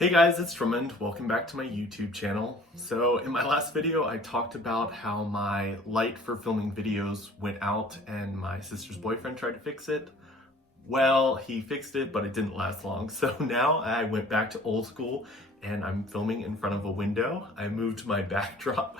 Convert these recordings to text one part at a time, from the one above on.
Hey guys, it's Drummond. Welcome back to my YouTube channel. So in my last video, I talked about how my light for filming videos went out and my sister's boyfriend tried to fix it. Well, he fixed it, but it didn't last long. So now I went back to old school and I'm filming in front of a window. I moved my backdrop.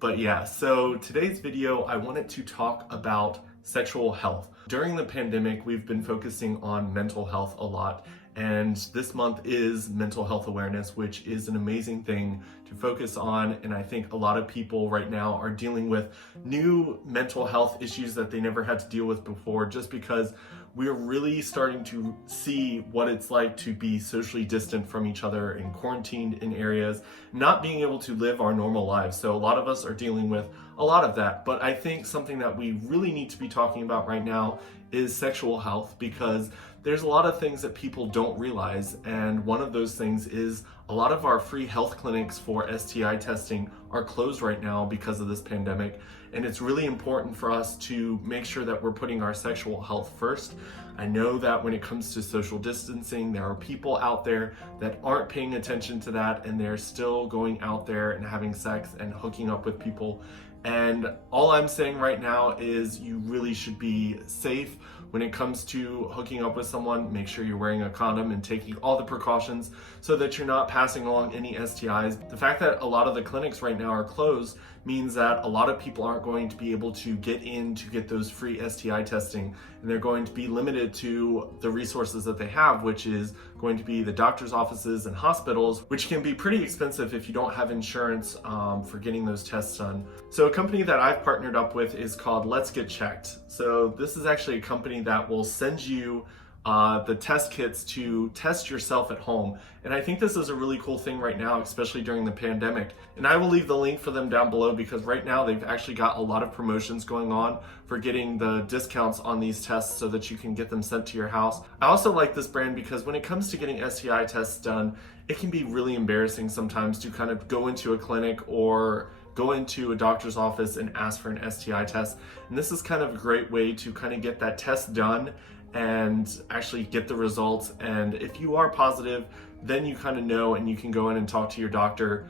But yeah, so today's video, I wanted to talk about sexual health. During the pandemic, we've been focusing on mental health a lot. And this month is mental health awareness, which is an amazing thing to focus on. And I think a lot of people right now are dealing with new mental health issues that they never had to deal with before, just because we're really starting to see what it's like to be socially distant from each other and quarantined in areas, not being able to live our normal lives. So a lot of us are dealing with a lot of that. But I think something that we really need to be talking about right now is sexual health, because there's a lot of things that people don't realize, and one of those things is a lot of our free health clinics for STI testing are closed right now because of this pandemic, and it's really important for us to make sure that we're putting our sexual health first. I know that when it comes to social distancing, there are people out there that aren't paying attention to that, and they're still going out there and having sex and hooking up with people. And all I'm saying right now is you really should be safe when it comes to hooking up with someone. Make sure you're wearing a condom and taking all the precautions so that you're not passing along any STIs. The fact that a lot of the clinics right now are closed means that a lot of people aren't going to be able to get in to get those free STI testing, and they're going to be limited to the resources that they have, which is going to be the doctor's offices and hospitals, which can be pretty expensive if you don't have insurance for getting those tests done. So a company that I've partnered up with is called Let's Get Checked. So this is actually a company that will send you the test kits to test yourself at home. And I think this is a really cool thing right now, especially during the pandemic. And I will leave the link for them down below, because right now they've actually got a lot of promotions going on for getting the discounts on these tests so that you can get them sent to your house. I also like this brand because when it comes to getting STI tests done, it can be really embarrassing sometimes to kind of go into a clinic or go into a doctor's office and ask for an STI test. And this is kind of a great way to kind of get that test done and actually get the results. And if you are positive, then you kind of know and you can go in and talk to your doctor.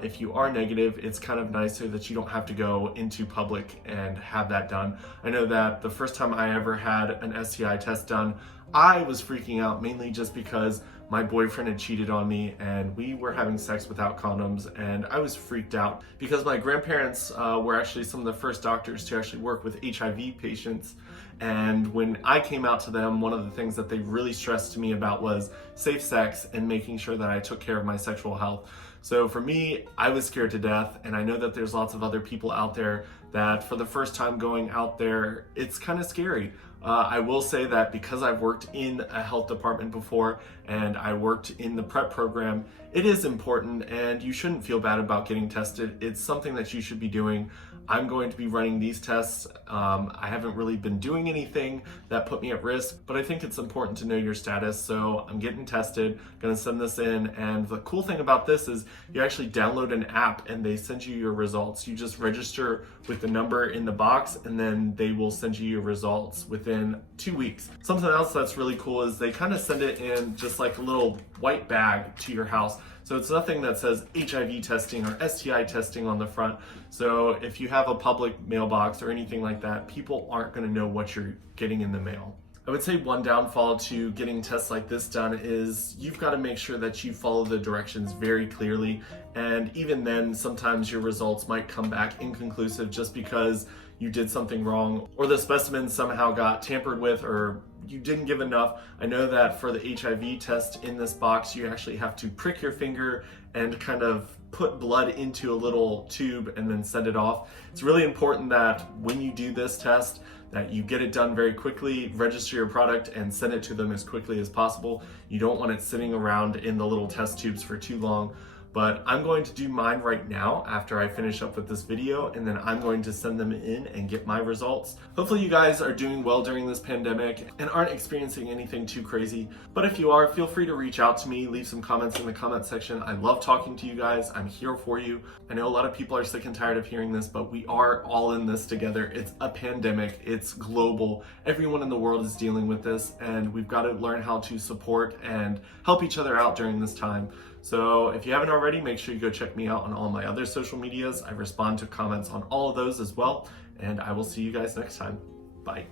If you are negative, it's kind of nicer that you don't have to go into public and have that done. I know that the first time I ever had an STI test done, I was freaking out, mainly just because my boyfriend had cheated on me and we were having sex without condoms, and I was freaked out because my grandparents were actually some of the first doctors to actually work with HIV patients. And when I came out to them, one of the things that they really stressed to me about was safe sex and making sure that I took care of my sexual health. So for me, I was scared to death, and I know that there's lots of other people out there that for the first time going out there, it's kind of scary. I will say that because I've worked in a health department before and I worked in the PrEP program, it is important and you shouldn't feel bad about getting tested. It's something that you should be doing. I'm going to be running these tests. I haven't really been doing anything that put me at risk, but I think it's important to know your status. So I'm getting tested, gonna send this in. And the cool thing about this is you actually download an app and they send you your results. You just register with the number in the box and then they will send you your results within 2 weeks. Something else that's really cool is they kind of send it in just like a little white bag to your house. So it's nothing that says HIV testing or STI testing on the front. So if you have a public mailbox or anything like that, people aren't going to know what you're getting in the mail. I would say one downfall to getting tests like this done is you've got to make sure that you follow the directions very clearly. And even then, sometimes your results might come back inconclusive just because you did something wrong or the specimen somehow got tampered with or you didn't give enough. I know that for the HIV test in this box, you actually have to prick your finger and kind of put blood into a little tube and then send it off. It's really important that when you do this test, that you get it done very quickly, register your product and send it to them as quickly as possible. You don't want it sitting around in the little test tubes for too long. but I'm going to do mine right now after I finish up with this video, and then I'm going to send them in and get my results. Hopefully you guys are doing well during this pandemic and aren't experiencing anything too crazy, but if you are, feel free to reach out to me, leave some comments in the comment section. I love talking to you guys. I'm here for you. I know a lot of people are sick and tired of hearing this, but we are all in this together. It's a pandemic, it's global. Everyone in the world is dealing with this, and we've got to learn how to support and help each other out during this time. So if you haven't already, make sure you go check me out on all my other social medias. I respond to comments on all of those as well, and I will see you guys next time. Bye.